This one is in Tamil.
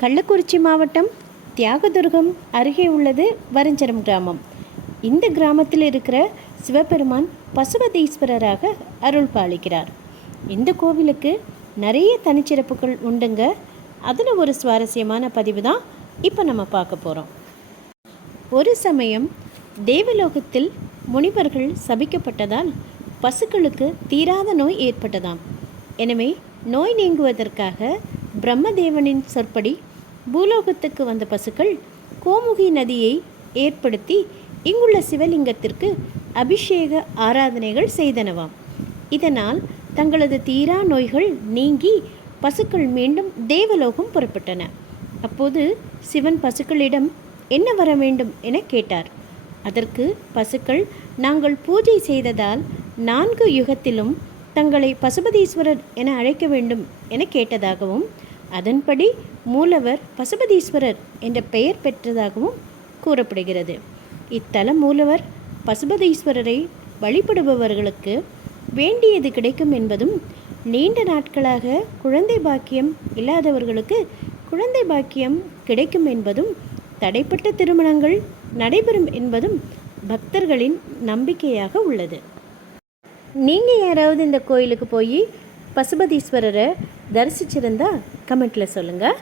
கள்ளக்குறிச்சி மாவட்டம் தியாகதுர்கம் அருகே உள்ளது வரஞ்சரம் கிராமம். இந்த கிராமத்தில் இருக்கிற சிவபெருமான் பசுபதீஸ்வரராக அருள் பாலிக்கிறார். இந்த கோவிலுக்கு நிறைய தனிச்சிறப்புகள் உண்டுங்க. அதில் ஒரு சுவாரஸ்யமான பதிவு தான் இப்போ நம்ம பார்க்க போகிறோம். ஒரு சமயம் தேவலோகத்தில் முனிவர்கள் சபிக்கப்பட்டதால் பசுக்களுக்கு தீராத நோய் ஏற்பட்டதாம். எனவே நோய் நீங்குவதற்காக பிரம்மதேவனின் சொற்படி பூலோகத்துக்கு வந்த பசுக்கள் கோமுகி நதியை ஏற்படுத்தி இங்குள்ள சிவலிங்கத்திற்கு அபிஷேக ஆராதனைகள் செய்தனவாம். இதனால் தங்களது தீரா நோய்கள் நீங்கி பசுக்கள் மீண்டும் தேவலோகம் புறப்பட்டன. அப்போது சிவன் பசுக்களிடம் என்ன வர வேண்டும் என கேட்டார். அதற்கு பசுக்கள், நாங்கள் பூஜை செய்ததால் 4 யுகத்திலும் தங்களை பசுபதீஸ்வரர் என அழைக்க வேண்டும் என கேட்டதாகவும், அதன்படி மூலவர் பசுபதீஸ்வரர் என்ற பெயர் பெற்றதாகவும் கூறப்படுகிறது. இத்தல மூலவர் பசுபதீஸ்வரரை வழிபடுபவர்களுக்கு வேண்டியது கிடைக்கும் என்பதும், நீண்ட நாட்களாக குழந்தை பாக்கியம் இல்லாதவர்களுக்கு குழந்தை பாக்கியம் கிடைக்கும் என்பதும், தடைப்பட்ட திருமணங்கள் நடைபெறும் என்பதும் பக்தர்களின் நம்பிக்கையாக உள்ளது. நீங்கள் யாராவது இந்த கோயிலுக்கு போய் பசுபதீஸ்வரரை தரிசிச்சிருந்தா கமெண்ட்டில் சொல்லுங்கள்.